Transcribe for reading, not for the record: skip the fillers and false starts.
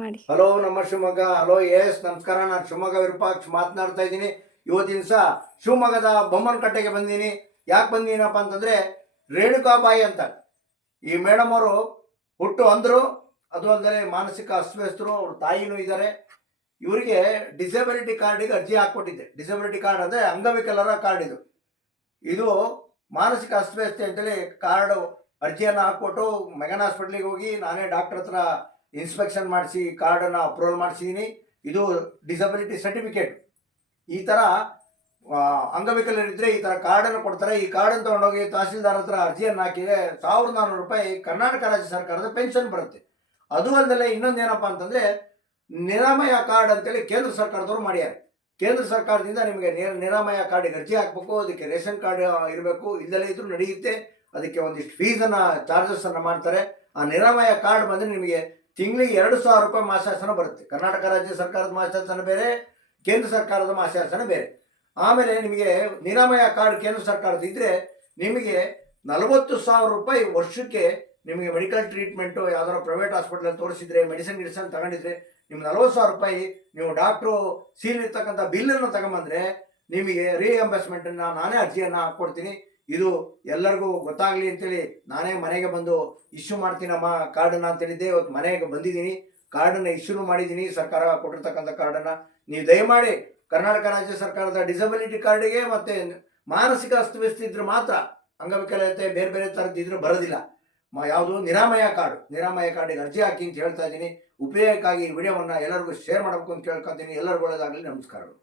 ಮಾಡಿ. ಹಲೋ ನಮ್ಮ Shivamogga. Hello S ನಮಸ್ಕಾರ. ನಾನು ಶಿವಮೊಗ್ಗ ವಿರೂಪಾಕ್ಷ ಮಾತನಾಡ್ತಾ ಇದ್ದೀನಿ. ಇವತ್ತಿನ ದಿವಸ ಶಿವಮೊಗ್ಗದ ಬೊಮ್ಮನಕಟ್ಟೆಗೆ ಬಂದೀನಿ. ಯಾಕೆ ಬಂದೀನಪ್ಪ ಅಂತಂದರೆ ರೇಣುಕಾಬಾಯಿ ಅಂತ ಈ ಮೇಡಮ್ ಅವರು ಹುಟ್ಟು ಅಂದರು. ಅದು ಅಲ್ಲದೆ ಮಾನಸಿಕ ಅಸ್ವಸ್ಥರು, ಅವ್ರ ತಾಯಿನೂ ಇದ್ದಾರೆ. ಇವರಿಗೆ ಡಿಸೇಬಿಲಿಟಿ ಕಾರ್ಡಿಗೆ ಅರ್ಜಿ ಹಾಕ್ಕೊಟ್ಟಿದ್ದೆ. ಡಿಸೇಬಿಲಿಟಿ ಕಾರ್ಡ್ ಅಂದರೆ ಅಂಗವಿಕಲರ ಕಾರ್ಡ್. ಇದು ಮಾನಸಿಕ ಅಸ್ವಸ್ಥತೆ ಅಂತೇಳಿ ಕಾರ್ಡು ಅರ್ಜಿಯನ್ನು ಹಾಕ್ಕೊಟ್ಟು ಮೆಗನ್ ಹಾಸ್ಪಿಟ್ಲಿಗೆ ಹೋಗಿ ನಾನೇ ಡಾಕ್ಟರ್ ಹತ್ರ ಇನ್ಸ್ಪೆಕ್ಷನ್ ಮಾಡಿಸಿ ಕಾರ್ಡನ್ನು ಅಪ್ರೂವಲ್ ಮಾಡಿಸಿದ್ದೀನಿ. ಇದು ಡಿಸಬಿಲಿಟಿ ಸರ್ಟಿಫಿಕೇಟ್. ಈ ಥರ ಅಂಗವಿಕಲರಿದ್ದರೆ ಈ ಥರ ಕಾರ್ಡನ್ನು ಕೊಡ್ತಾರೆ. ಈ ಕಾರ್ಡನ್ನು ತೊಗೊಂಡೋಗಿ ತಹಸೀಲ್ದಾರ್ ಹತ್ರ ಅರ್ಜಿಯನ್ನು ಹಾಕಿದರೆ ₹1400 ಕರ್ನಾಟಕ ರಾಜ್ಯ ಸರ್ಕಾರದ ಪೆನ್ಷನ್ ಬರುತ್ತೆ. ಅದು ಅಲ್ಲದೆ ಇನ್ನೊಂದೇನಪ್ಪ ಅಂತಂದರೆ ನಿರಾಮಯ ಕಾರ್ಡ್ ಅಂತೇಳಿ ಕೇಂದ್ರ ಸರ್ಕಾರದವರು ಮಾಡ್ಯಾರೆ. ಕೇಂದ್ರ ಸರ್ಕಾರದಿಂದ ನಿಮಗೆ ನಿರಾಮಯ ಕಾರ್ಡಿಗೆ ಅರ್ಜಿ ಹಾಕಬೇಕು. ಅದಕ್ಕೆ ರೇಷನ್ ಕಾರ್ಡ್ ಇರಬೇಕು, ಇಲ್ಲದಲ್ಲೇ ಇದ್ರೂ ನಡೆಯುತ್ತೆ. ಅದಕ್ಕೆ ಒಂದಿಷ್ಟು ಫೀಸನ್ನು ಚಾರ್ಜಸನ್ನು ಮಾಡ್ತಾರೆ. ಆ ನಿರಾಮಯ ಕಾರ್ಡ್ ಬಂದರೆ ನಿಮಗೆ ತಿಂಗಳಿಗೆ ₹2000 ಮಾಸಾಸನ ಬರುತ್ತೆ. ಕರ್ನಾಟಕ ರಾಜ್ಯ ಸರ್ಕಾರದ ಮಾಸಾಸನ ಬೇರೆ, ಕೇಂದ್ರ ಸರ್ಕಾರದ ಮಾಸಾಸನ ಬೇರೆ. ಆಮೇಲೆ ನಿಮಗೆ ನಿರಾಮಯ ಕಾರ್ಡ್ ಕೇಂದ್ರ ಸರ್ಕಾರದ ಇದ್ದರೆ ನಿಮಗೆ ₹40,000 ವರ್ಷಕ್ಕೆ ನಿಮಗೆ ಮೆಡಿಕಲ್ ಟ್ರೀಟ್ಮೆಂಟು ಯಾವ್ದಾದ್ರು ಪ್ರೈವೇಟ್ ಹಾಸ್ಪಿಟಲಲ್ಲಿ ತೋರಿಸಿದ್ರೆ, ಮೆಡಿಸಿನ್ ತಗೊಂಡಿದ್ರೆ ನಿಮ್ಗೆ ₹40,000 ನೀವು ಡಾಕ್ಟ್ರು ಸೀಲ್ ಇರ್ತಕ್ಕಂಥ ಬಿಲ್ಲನ್ನು ತಗೊಂಬಂದರೆ ನಿಮಗೆ ರೀಎಂಬರ್ಸ್ಮೆಂಟನ್ನು ನಾನೇ ಅರ್ಜಿಯನ್ನು ಹಾಕ್ಕೊಡ್ತೀನಿ. ಇದು ಎಲ್ಲರಿಗೂ ಗೊತ್ತಾಗಲಿ ಅಂತೇಳಿ ನಾನೇ ಮನೆಗೆ ಬಂದು ಇಶ್ಯೂ ಮಾಡ್ತೀನಮ್ಮ ಕಾರ್ಡನ್ನು ಅಂತೇಳಿದ್ದೆ. ಇವತ್ತು ಮನೆಗೆ ಬಂದಿದ್ದೀನಿ, ಕಾರ್ಡನ್ನು ಇಶ್ಯೂ ಮಾಡಿದ್ದೀನಿ. ಸರ್ಕಾರ ಕೊಟ್ಟಿರ್ತಕ್ಕಂಥ ಕಾರ್ಡನ್ನು ನೀವು ದಯಮಾಡಿ ಕರ್ನಾಟಕ ರಾಜ್ಯ ಸರ್ಕಾರದ ಡಿಸಬಿಲಿಟಿ ಕಾರ್ಡಿಗೆ ಮತ್ತು ಮಾನಸಿಕ ಅಸ್ತವ್ಯಸ್ತ ಇದ್ರೆ ಮಾತ್ರ, ಅಂಗವಿಕಲತೆ ಬೇರೆ ಬೇರೆ ಥರದ್ದಿದ್ರೂ ಬರೋದಿಲ್ಲ. ಯಾವುದು ನಿರಾಮಯ ಕಾರ್ಡಿಗೆ ಅರ್ಜಿ ಹಾಕಿ ಅಂತ ಹೇಳ್ತಾ ಇದ್ದೀನಿ. ಉಪಯೋಗಕ್ಕಾಗಿ ಈ ವಿಡಿಯೋವನ್ನು ಎಲ್ಲರಿಗೂ ಶೇರ್ ಮಾಡಬೇಕು ಅಂತ ಕೇಳ್ಕೊತೀನಿ. ಎಲ್ಲರಿಗೂ ಒಳ್ಳೆಯದಾಗಲಿ. ನಮಸ್ಕಾರಗಳು.